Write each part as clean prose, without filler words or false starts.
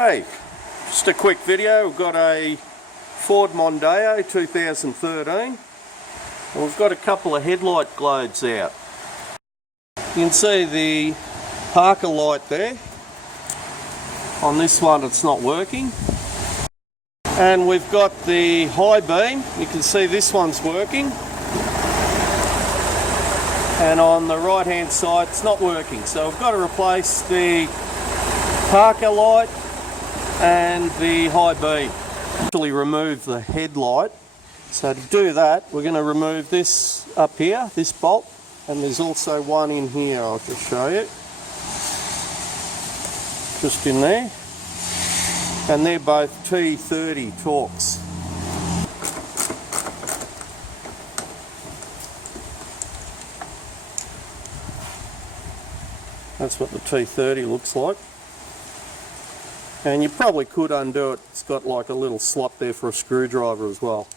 Hey, just a quick video. We've got a Ford Mondeo 2013 and we've got a couple of headlight globes out. You can see the parker light there. On this one it's not working. And we've got the high beam. You can see this one's working. And on the right hand side it's not working. So we've got to replace the parker light and the high beam. Actually remove the headlight. So to do that we're going to remove this up here, this bolt, and there's also one in here. I'll just show you. Just in there. And they're both T30 Torx. That's what the T30 looks like. And you probably could undo it. It's got like a little slot there for a screwdriver as well.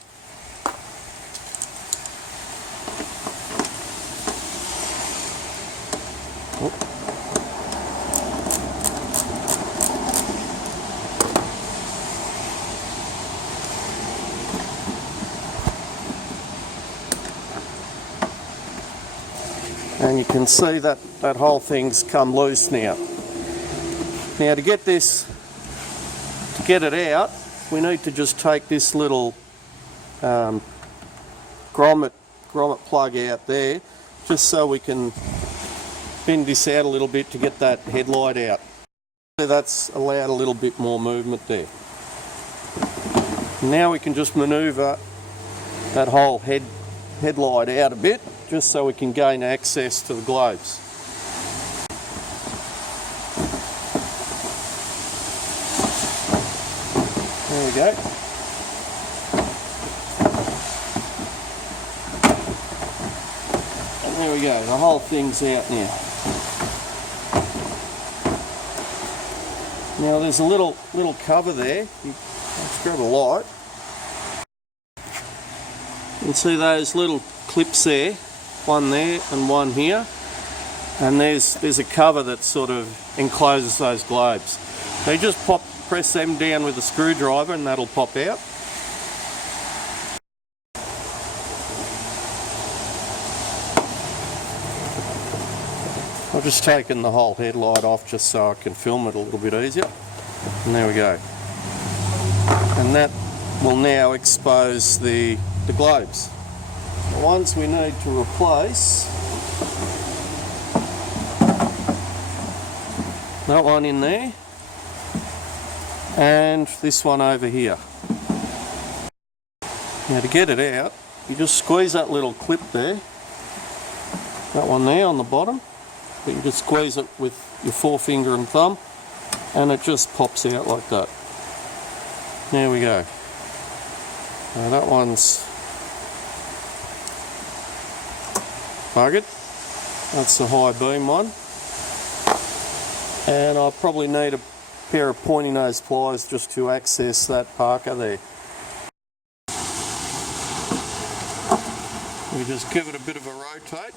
And you can see that whole thing's come loose now. Now to get it out, we need to just take this little grommet plug out there, just so we can bend this out a little bit to get that headlight out. So that's allowed a little bit more movement there. Now we can just manoeuvre that whole headlight out a bit, just so we can gain access to the globes. There we go. And there we go, the whole thing's out now. Now there's a little cover there. Let's grab a light. You can see those little clips there, one there and one here. And there's a cover that sort of encloses those globes. So you just press them down with a screwdriver and that'll pop out. I've just taken the whole headlight off just so I can film it a little bit easier. And there we go. And that will now expose the globes. The ones we need to replace, that one in there, and this one over here. Now to get it out, you just squeeze that little clip there, that one there on the bottom, but you just squeeze it with your forefinger and thumb and it just pops out like that. There we go. Now that one's buggered. That's the high beam one. And I'll probably need a pair of pointy nose pliers just to access that parker there. We just give it a bit of a rotate,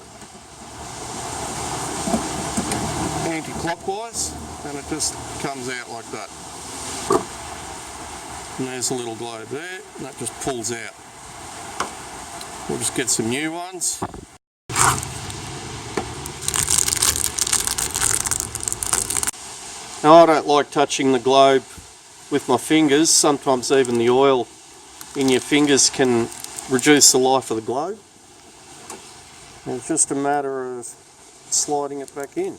anti-clockwise, and it just comes out like that. And there's a little globe there, and that just pulls out. We'll just get some new ones. Now I don't like touching the globe with my fingers. Sometimes even the oil in your fingers can reduce the life of the globe. And it's just a matter of sliding it back in.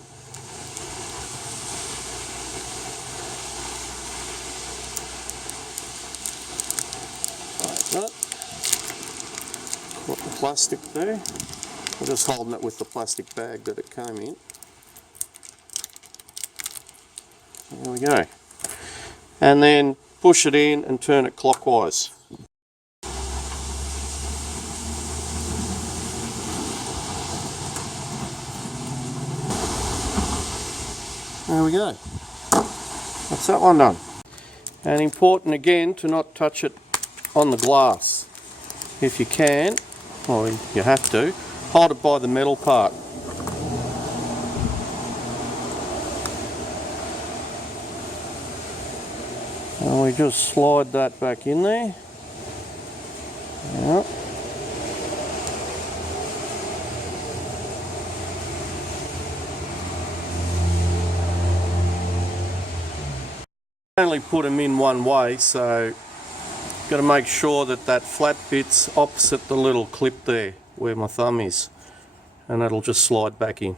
Like that. Got the plastic there. I'm just holding it with the plastic bag that it came in. There we go. And then push it in and turn it clockwise. There we go. That's that one done. And important again to not touch it on the glass. If you can, or you have to, hold it by the metal part. And we just slide that back in there. Yep. Only put them in one way, so got to make sure that that flat bit's opposite the little clip there where my thumb is, and that'll just slide back in.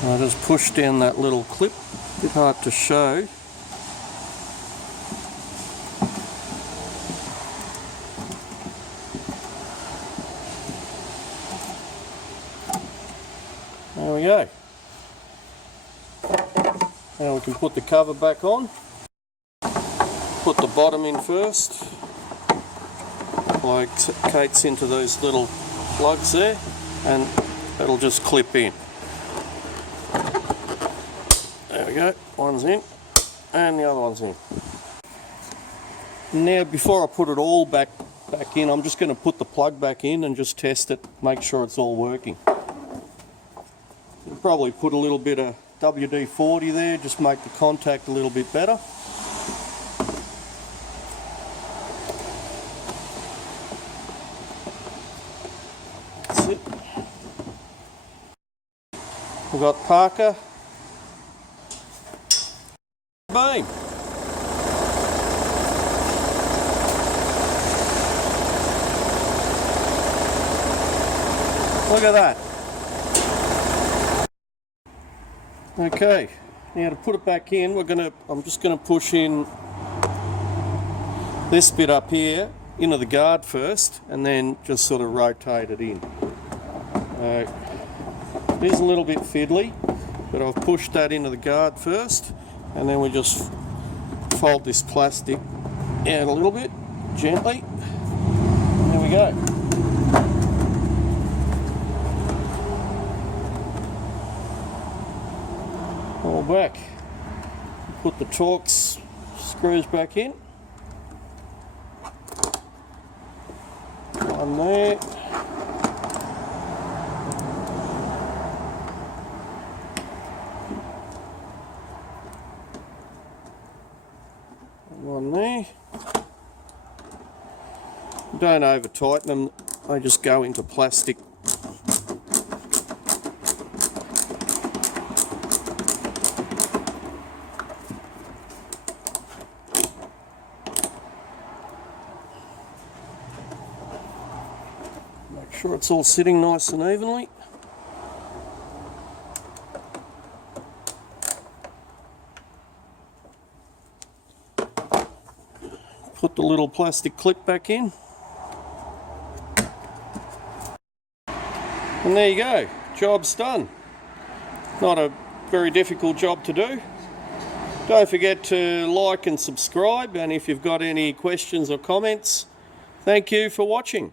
I just push down that little clip, a bit hard to show. There we go. Now we can put the cover back on. Put the bottom in first. Locates into those little plugs there, and it'll just clip in. There we go, one's in, and the other one's in. Now before I put it all back in, I'm just going to put the plug back in and just test it, make sure it's all working. You'll probably put a little bit of WD-40 there, just make the contact a little bit better. That's it. We've got Parker. Boom. Look at that. Okay, now to put it back in, I'm just gonna push in this bit up here into the guard first, and then just sort of rotate it in. It is a little bit fiddly, but I've pushed that into the guard first, and then we just fold this plastic out a little bit, gently. There we go. All back. Put the Torx screws back in. One there. One there. Don't over tighten them, they just go into plastic. Make sure it's all sitting nice and evenly. Put the little plastic clip back in. And there you go, job's done. Not a very difficult job to do. Don't forget to like and subscribe, and if you've got any questions or comments, thank you for watching.